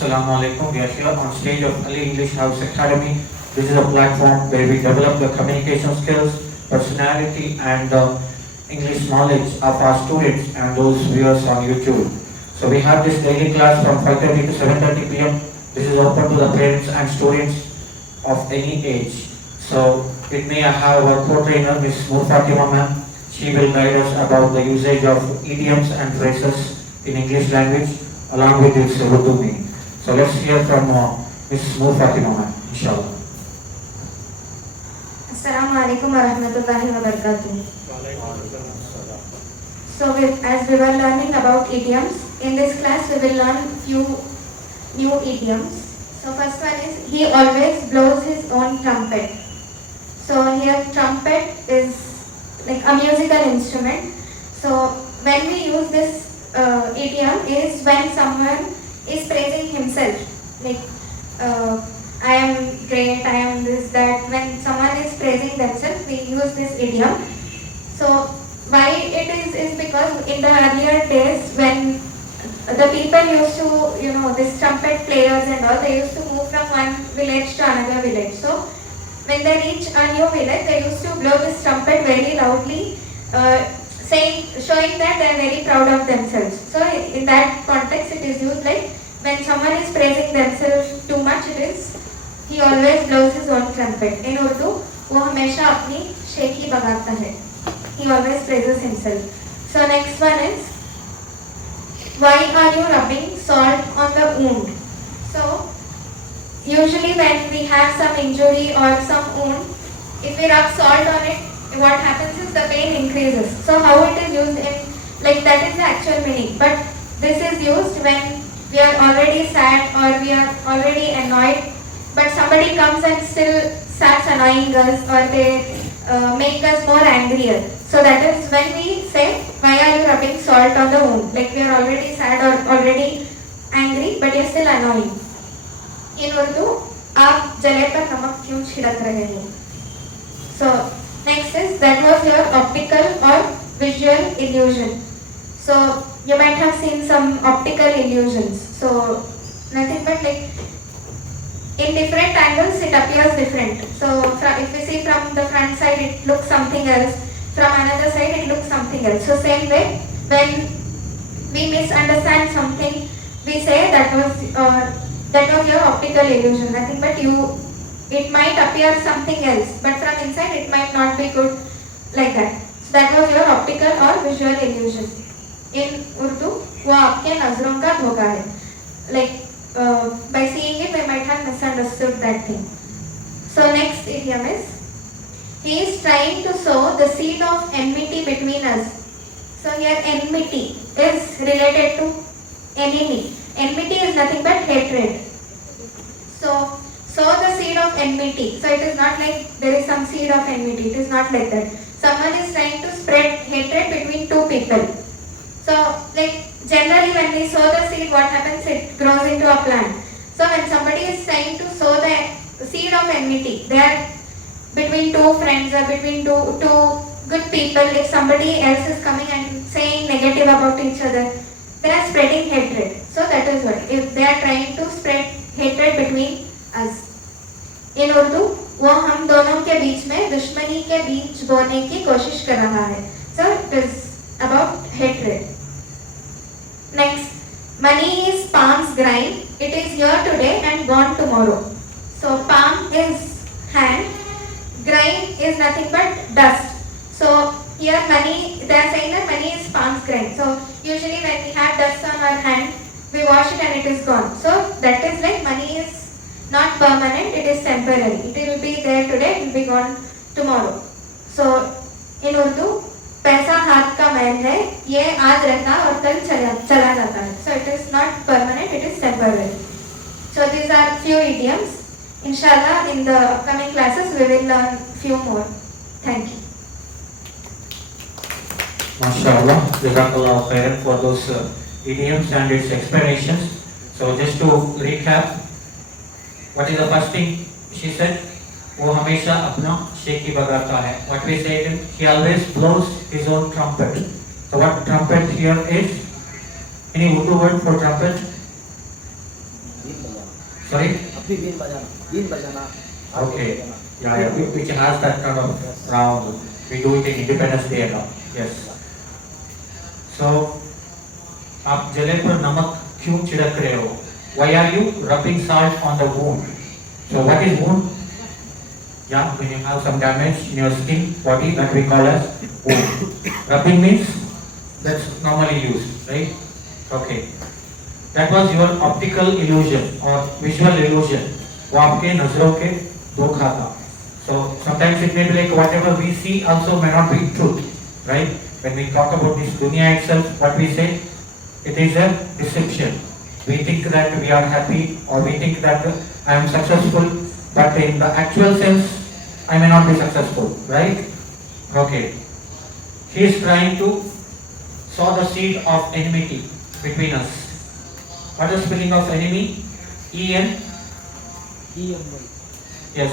Assalamu alaikum. We are here on stage of Ali English House Academy. This is a platform where we develop the communication skills, personality, and the English knowledge of our students and those viewers on YouTube. So we have this daily class from 5:30 to 7:30 p.m. This is open to the parents and students of any age. So with me I have our co-trainer Ms. Noor Fatima ma'am. She will guide us about the usage of idioms and phrases in English language along with its Urdu meaning. So let's hear from Ms. Noor Fatima ma'am, inshallah. Assalamu alaikum wa rahmatullahi wa barakatuh. So as we were learning about idioms, in this class we will learn few new idioms. So first one is, he always blows his own trumpet. So here trumpet is like a musical instrument. So when we use this idiom is when someone is praising himself, like I am great, I am this, that. When someone is praising themselves, we use this idiom. So why it is because in the earlier days when the people used to, these trumpet players and all, they used to move from one village to another village. So when they reach a new village, they used to blow this trumpet very loudly, showing that they are very proud of themselves. So in that context, it is used like when someone is praising themselves too much, it is he always blows his own trumpet. In Urdu, वो हमेशा अपनी शेखी बगाता है. He always praises himself. So next one is, why are you rubbing salt on the wound? So usually when we have some injury or some wound, if we rub salt on it, what happens is the pain increases. So how it is used in, like that is the actual meaning. But this is used when we are already sad or we are already annoyed, but somebody comes and still starts annoying us, or they make us more angrier. So that is when we say, why are you rubbing salt on the wound? Like we are already sad or already angry, but you are still annoying. In Urdu, आप जले पर नमक क्यों छिड़क रहे हो? So next is, that was your optical or visual illusion. So you might have seen some optical illusions. So nothing but like in different angles it appears different. So if we see from the front side, it looks something else. From another side, it looks something else. So same way, when we misunderstand something, we say that was your optical illusion. Nothing but it might appear something else, but from inside it might not be good like that. So that was your optical or visual illusion. In Urdu, वो आपके नजरों का धोखा है. Like by seeing it, we might have misunderstood that thing. So next idiom is, he is trying to sow the seed of enmity between us. So here enmity is related to enemy. Enmity is nothing but hatred. So sow the seed of enmity. So it is not like there is some seed of enmity. It is not like that. Someone is trying to spread hatred between two people. So like generally when we sow the seed, what happens? It grows into a plant. So when somebody is trying to sow the seed of enmity, they are between two friends or between two good people. If somebody else is coming and saying negative about each other, they are spreading hatred. So that is what, if they are trying to spread hatred between us. In Urdu, वो हम दोनों के बीच में दुश्मनी के बीज बोने की कोशिश कर रहा है. So it is about hatred. Next, money is palm's grind. It is here today and gone tomorrow. So palm is hand, grind is nothing but dust. So here money, they are saying that money is palm's grind. So usually when we have dust on our hand, we wash it and it is gone. So that is like money is not permanent, it is temporary. It will be there today, it will be gone tomorrow. So in Urdu, पैसा हाथ का मैल है, ये आज रहता और कल चला जाता है. So it is not permanent, it is temporary. So these are few idioms. Inshallah, in the upcoming classes, we will learn few more. Thank you. MashaAllah, Jazakallah khairan for those idioms and its explanations. So just to recap, what is the first thing she said? वो हमेशा अपना शेखी बगाता है. What we said, he always blows his own trumpet. So what trumpet here is? Any Urdu word for trumpet? बीन बजाना, Sorry? अपनी बीन बजाना, Okay. Yeah, which has that kind of round. We do it in Independence Day and all. Yes. So, आप जले पर नमक क्यों छिड़क रहे हो? Why are you rubbing salt on the wound? So what is wound? Yeah, when you have some damage in your skin, body, that we call as wound. Rubbing means that's normally used, right? Okay. That was your optical illusion or visual illusion. वो आपके नजरों के धोखा था. So sometimes it may be like whatever we see also may not be truth, right? When we talk about this dunya itself, what we say, it is a deception. We think that we are happy or we think that I am successful, but in the actual sense, I may not be successful, right? Okay. He is trying to sow the seed of enmity between us. What is the spelling of enemy? E-N? EMI. Yes.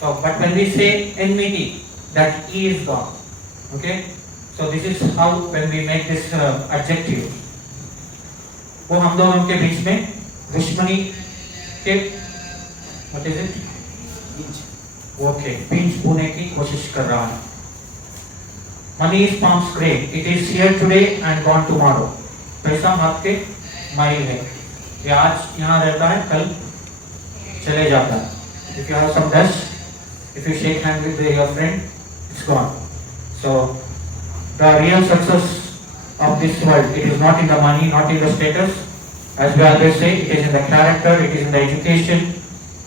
So, but when we say enmity, that E is gone. Okay? So, this is how when we make this adjective. वो हम दोनों के बीच में दुश्मनी के what is it? Inch. Okay, बीज बोने की कोशिश कर रहा है. Money is palm's great. It is here today and gone tomorrow. पैसा हाथ के माइल है. ये आज यहाँ रहता है, कल चले जाता है. If you have some dust, if you shake hand with your friend, it's gone. So the real success of this world, it is not in the money, not in the status. As we always say, it is in the character, it is in the education.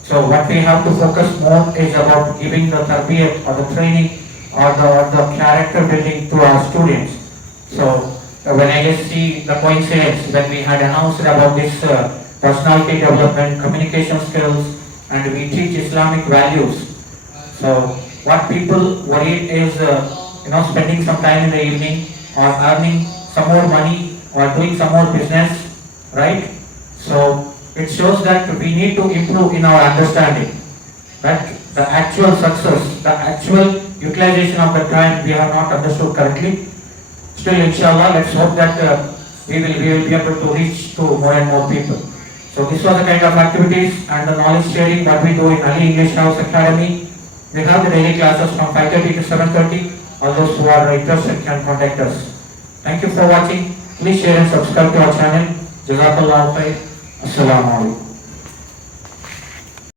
So what we have to focus more is about giving the tarbiyat or the training or the character building to our students. So when I just see the coincidence when we had announced about this personality development, communication skills, and we teach Islamic values. So what people worry is spending some time in the evening or earning some more money or doing some more business, right? So it shows that we need to improve in our understanding that the actual success, the actual utilization of the time we have not understood correctly. Still, inshallah, let's hope that we will be able to reach to more and more people. So this was the kind of activities and the knowledge sharing what we do in Ali English House Academy. We have the daily classes from 5:30 to 7:30. All those who are interested can contact us. Thank you for watching. Please share and subscribe to our channel. Jazakallah khair. Assalamu alaikum.